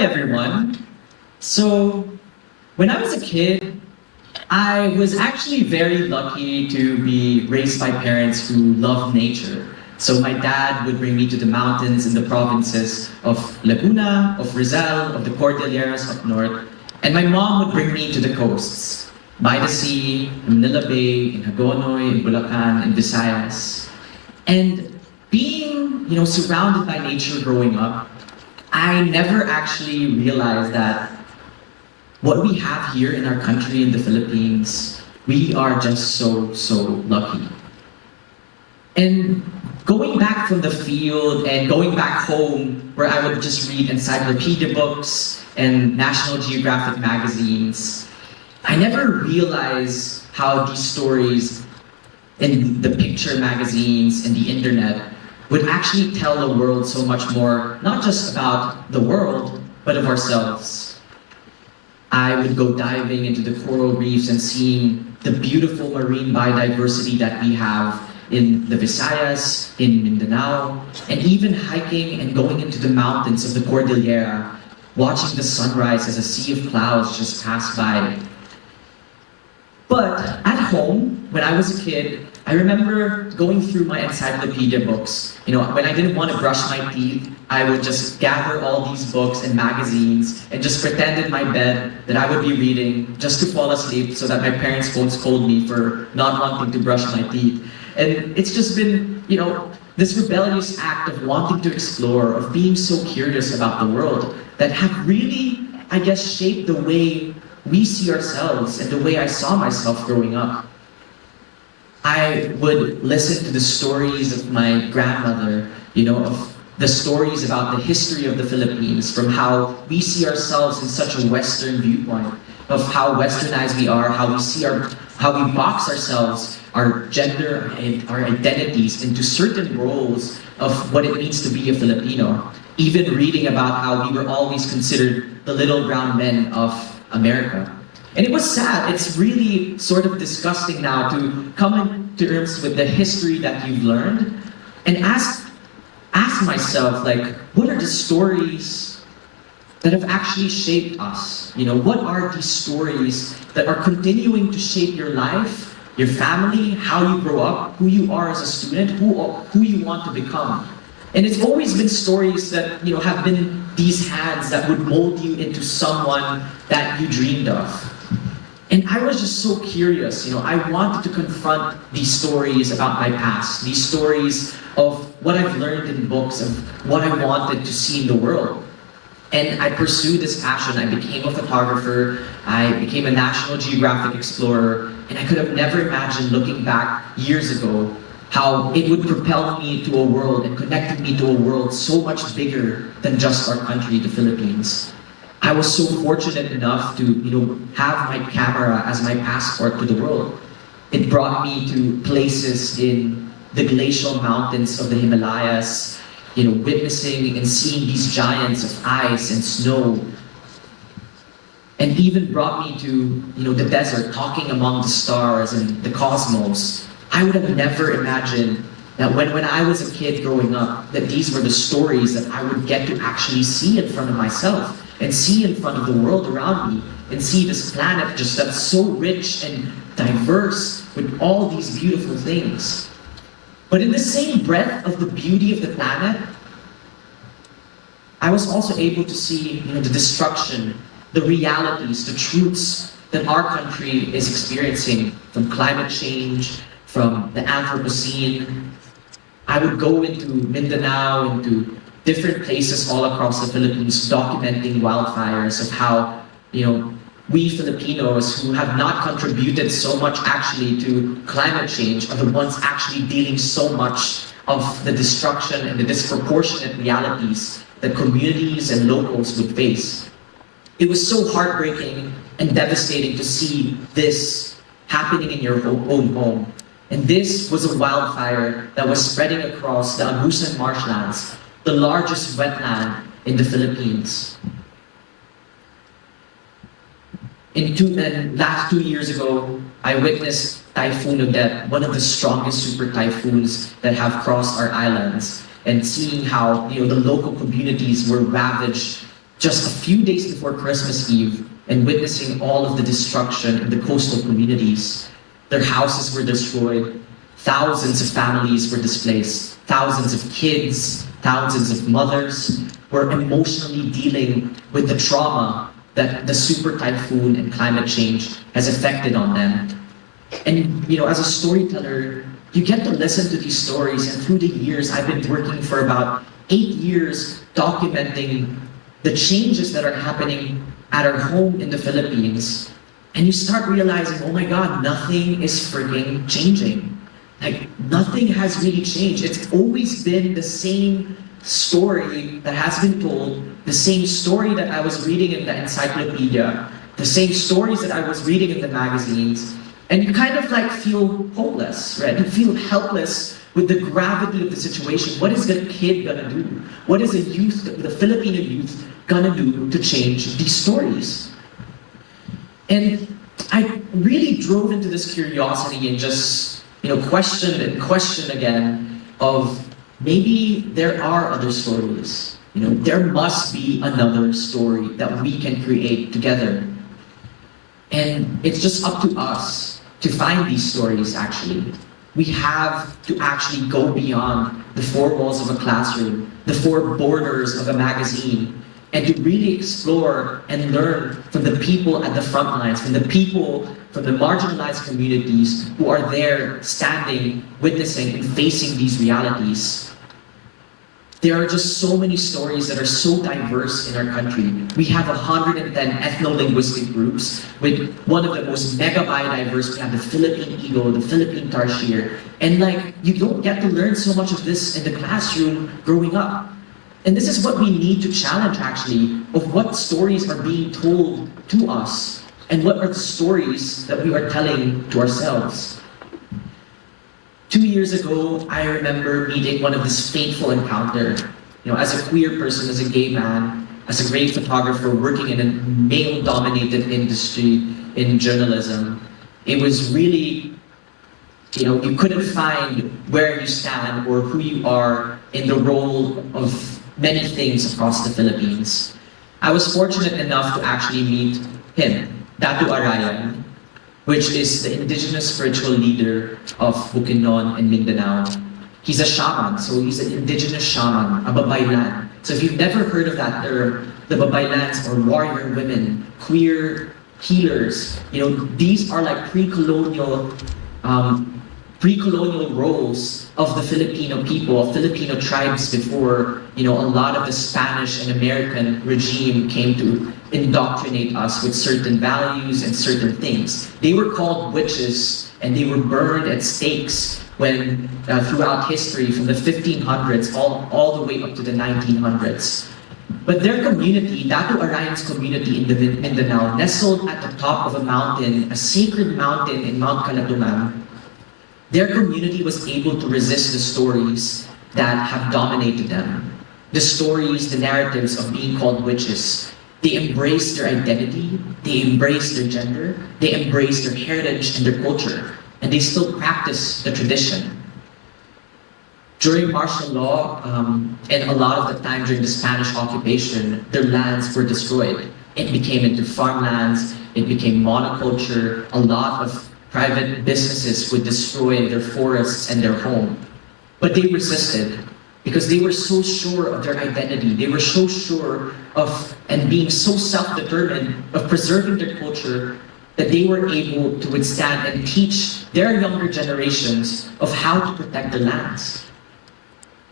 Hi everyone. So, when I was a kid, I was actually very lucky to be raised by parents who love nature. So my dad would bring me to the mountains in the provinces of Laguna, of Rizal, of the Cordilleras up north, and my mom would bring me to the coasts, by the sea, in Manila Bay, in Hagonoy, in Bulacan, in Visayas. And being, surrounded by nature growing up, I never actually realized that what we have here in our country in the Philippines, we are just so lucky. And going back from the field and going back home where I would just read encyclopedia books and National Geographic magazines, I never realized how these stories in the picture magazines and the internet would actually tell the world so much more, not just about the world, but of ourselves. I would go diving into the coral reefs and seeing the beautiful marine biodiversity that we have in the Visayas, in Mindanao, and even hiking and going into the mountains of the Cordillera, watching the sunrise as a sea of clouds just pass by. But at home, when I was a kid, I remember going through my encyclopedia books. When I didn't want to brush my teeth, I would just gather all these books and magazines and just pretend in my bed that I would be reading just to fall asleep so that my parents won't scold me for not wanting to brush my teeth. And it's just been, this rebellious act of wanting to explore, of being so curious about the world that have really, I guess, shaped the way we see ourselves and the way I saw myself growing up. I would listen to the stories of my grandmother, of the stories about the history of the Philippines, from how we see ourselves in such a Western viewpoint, of how Westernized we are, how we box ourselves, our gender and our identities into certain roles of what it means to be a Filipino. Even reading about how we were always considered the little brown men of America. And it was sad. It's really sort of disgusting now to come into terms with the history that you've learned and ask myself, what are the stories that have actually shaped us? What are these stories that are continuing to shape your life, your family, how you grow up, who you are as a student, who you want to become? And it's always been stories that have been these hands that would mold you into someone that you dreamed of. And I was just so curious, I wanted to confront these stories about my past, these stories of what I've learned in books, of what I wanted to see in the world. And I pursued this passion. I became a photographer, I became a National Geographic explorer, and I could have never imagined looking back years ago how it would propel me to a world and connected me to a world so much bigger than just our country, the Philippines. I was so fortunate enough to, have my camera as my passport to the world. It brought me to places in the glacial mountains of the Himalayas, witnessing and seeing these giants of ice and snow. And even brought me to, the desert, talking among the stars and the cosmos. I would have never imagined that when I was a kid growing up, that these were the stories that I would get to actually see in front of myself and see in front of the world around me and see this planet just that's so rich and diverse with all these beautiful things. But in the same breath of the beauty of the planet, I was also able to see the destruction, the realities, the truths that our country is experiencing from climate change, from the Anthropocene. I would go into Mindanao, into different places all across the Philippines, documenting wildfires of how, we Filipinos who have not contributed so much actually to climate change are the ones actually dealing so much of the destruction and the disproportionate realities that communities and locals would face. It was so heartbreaking and devastating to see this happening in your own home. And this was a wildfire that was spreading across the Agusan marshlands, the largest wetland in the Philippines. Last 2 years ago, I witnessed Typhoon Odette, one of the strongest super typhoons that have crossed our islands, and seeing how the local communities were ravaged just a few days before Christmas Eve and witnessing all of the destruction in the coastal communities. Their houses were destroyed, thousands of families were displaced, thousands of kids, thousands of mothers were emotionally dealing with the trauma that the super typhoon and climate change has affected on them. And as a storyteller, you get to listen to these stories, and through the years, I've been working for about 8 years documenting the changes that are happening at our home in the Philippines. And you start realizing, oh my God, nothing is freaking changing. Like, nothing has really changed. It's always been the same story that has been told, the same story that I was reading in the encyclopedia, the same stories that I was reading in the magazines. And you kind of like feel hopeless, right? You feel helpless with the gravity of the situation. What is the kid gonna do? What is the Filipino youth gonna do to change these stories? And I really drove into this curiosity and just, questioned and questioned again of maybe there are other stories. There must be another story that we can create together. And it's just up to us to find these stories, actually. We have to actually go beyond the four walls of a classroom, the four borders of a magazine, and to really explore and learn from the people at the front lines, from the people from the marginalized communities who are there standing, witnessing, and facing these realities. There are just so many stories that are so diverse in our country. We have 110 ethno-linguistic groups with one of the most mega biodiverse. We have the Philippine Eagle, the Philippine Tarsier. And you don't get to learn so much of this in the classroom growing up. And this is what we need to challenge, actually, of what stories are being told to us and what are the stories that we are telling to ourselves. 2 years ago, I remember meeting one of this fateful encounter. As a queer person, as a gay man, as a great photographer working in a male-dominated industry in journalism, it was really, you couldn't find where you stand or who you are in the role of many things across the Philippines. I was fortunate enough to actually meet him, Datu Arayan, which is the indigenous spiritual leader of Bukidnon and Mindanao. He's a shaman, so he's an indigenous shaman, a babaylan. So if you've never heard of that term, the babaylans or warrior women, queer healers, these are like pre-colonial roles of the Filipino people, of Filipino tribes before, a lot of the Spanish and American regime came to indoctrinate us with certain values and certain things. They were called witches and they were burned at stakes when throughout history from the 1500s all the way up to the 1900s. But their community, Datu Arayan's community in the Mindanao, nestled at the top of a mountain, a sacred mountain in Mount Calatuman, their community was able to resist the stories that have dominated them. The stories, the narratives of being called witches. They embraced their identity, they embraced their gender, they embraced their heritage and their culture, and they still practice the tradition. During martial law, and a lot of the time during the Spanish occupation, their lands were destroyed. It became into farmlands, it became monoculture, a lot of private businesses would destroy their forests and their home. But they resisted because they were so sure of their identity. They were so sure of, and being so self-determined of preserving their culture that they were able to withstand and teach their younger generations of how to protect their lands.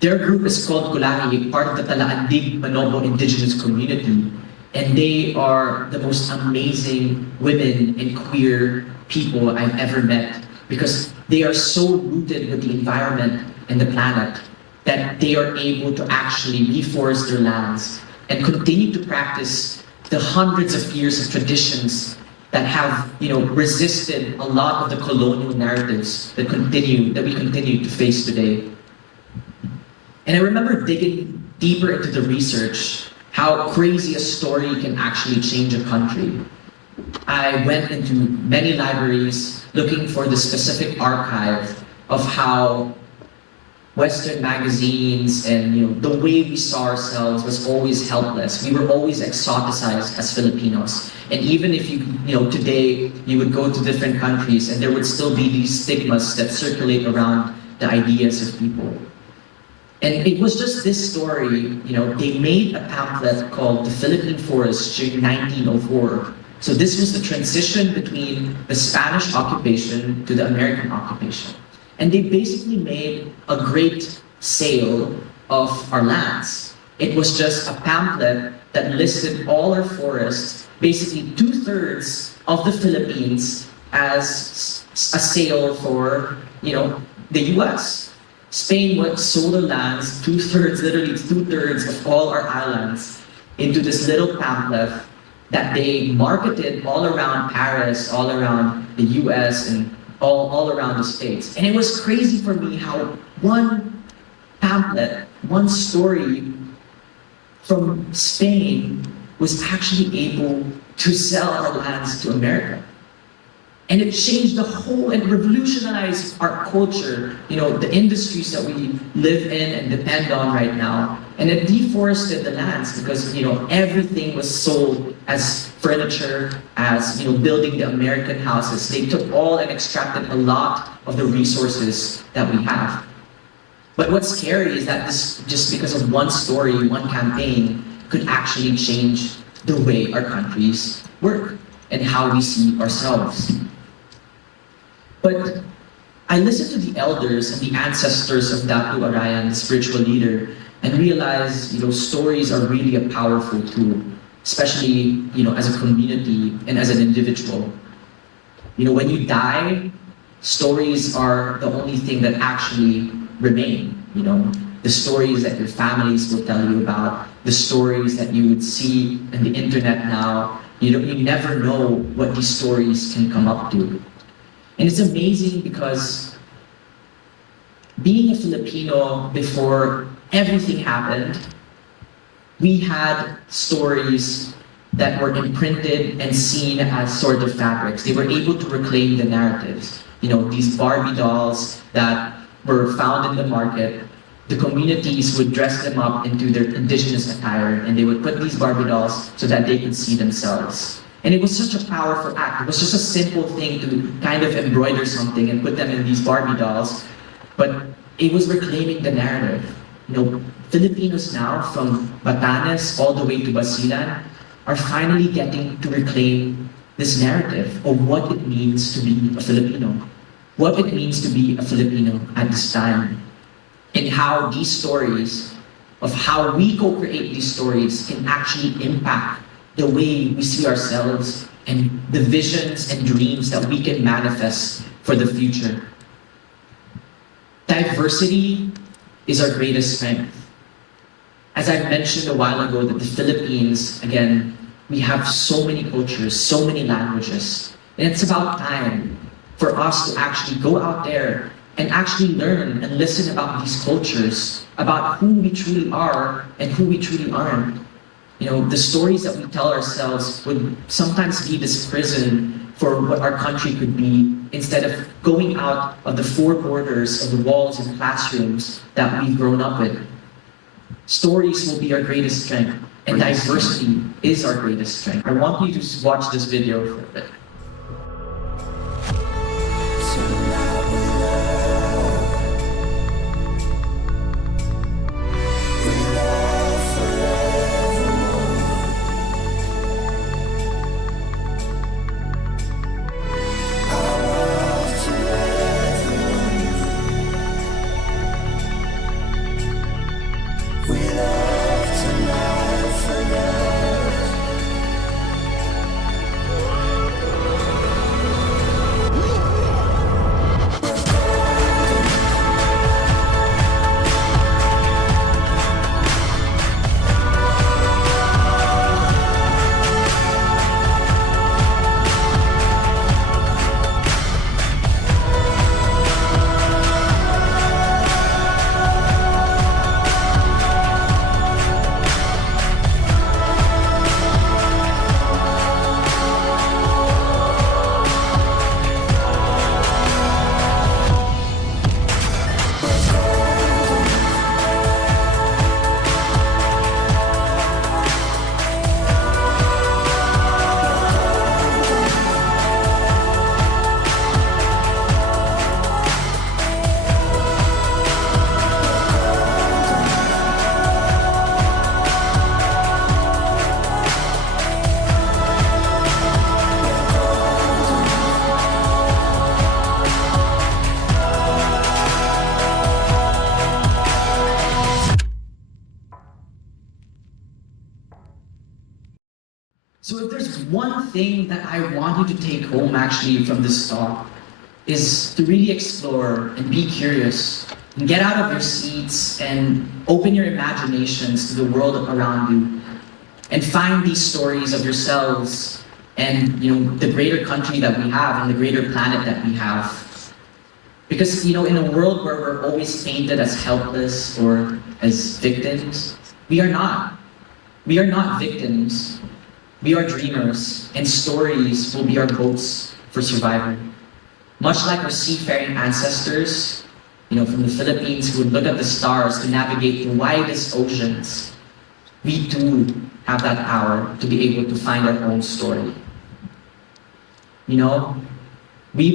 Their group is called Kulahi, part of the Talaandig Manobo indigenous community. And they are the most amazing women and queer people I've ever met because they are so rooted with the environment and the planet that they are able to actually reforest their lands and continue to practice the hundreds of years of traditions that have, resisted a lot of the colonial narratives that we continue to face today. And I remember digging deeper into the research, how crazy a story can actually change a country. I went into many libraries looking for the specific archive of how Western magazines and the way we saw ourselves was always helpless. We were always exoticized as Filipinos. And even if today you would go to different countries and there would still be these stigmas that circulate around the ideas of people. And it was just this story, they made a pamphlet called The Philippine Forest during 1904. So this was the transition between the Spanish occupation to the American occupation. And they basically made a great sale of our lands. It was just a pamphlet that listed all our forests, basically 2/3 of the Philippines, as a sale for, the US. Spain sold the lands, literally 2/3 of all our islands, into this little pamphlet that they marketed all around Paris, all around the US, and all around the States. And it was crazy for me how one pamphlet, one story from Spain was actually able to sell our lands to America. And it changed the whole and revolutionized our culture, the industries that we live in and depend on right now. And it deforested the lands because, everything was sold as furniture, as, building the American houses. They took all and extracted a lot of the resources that we have. But what's scary is that this, just because of one story, one campaign, could actually change the way our countries work and how we see ourselves. But I listened to the elders and the ancestors of Datu Arayan, the spiritual leader, and realized, stories are really a powerful tool, especially, as a community and as an individual. When you die, stories are the only thing that actually remain. The stories that your families will tell you about, the stories that you would see on the internet now. You never know what these stories can come up to. And it's amazing because being a Filipino before everything happened, we had stories that were imprinted and seen as sort of fabrics. They were able to reclaim the narratives. These Barbie dolls that were found in the market, the communities would dress them up into their indigenous attire, and they would put these Barbie dolls so that they could see themselves. And it was such a powerful act. It was just a simple thing to kind of embroider something and put them in these Barbie dolls. But it was reclaiming the narrative. Filipinos now, from Batanes all the way to Basilan, are finally getting to reclaim this narrative of what it means to be a Filipino. What it means to be a Filipino at this time. And how these stories, of how we co-create these stories, can actually impact the way we see ourselves and the visions and dreams that we can manifest for the future. Diversity is our greatest strength. As I mentioned a while ago, that the Philippines, again, we have so many cultures, so many languages. And it's about time for us to actually go out there and actually learn and listen about these cultures, about who we truly are and who we truly aren't. The stories that we tell ourselves would sometimes be this prison for what our country could be, instead of going out of the four borders of the walls and classrooms that we've grown up with. Stories will be our greatest strength, and diversity is our greatest strength. I want you to watch this video for a bit. So if there's one thing that I want you to take home actually from this talk, is to really explore and be curious and get out of your seats and open your imaginations to the world around you and find these stories of yourselves and the greater country that we have and the greater planet that we have. Because in a world where we're always painted as helpless or as victims, we are not. We are not victims. We are dreamers, and stories will be our boats for survival. Much like our seafaring ancestors, from the Philippines who would look at the stars to navigate the widest oceans, we too have that power to be able to find our own story. We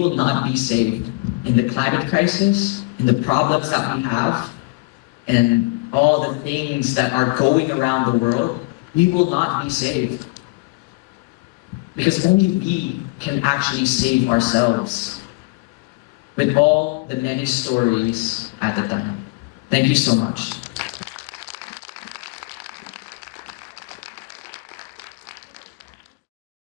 will not be saved in the climate crisis, in the problems that we have, and all the things that are going around the world. We will not be saved. Because only we can actually save ourselves with all the many stories at the time. Thank you so much.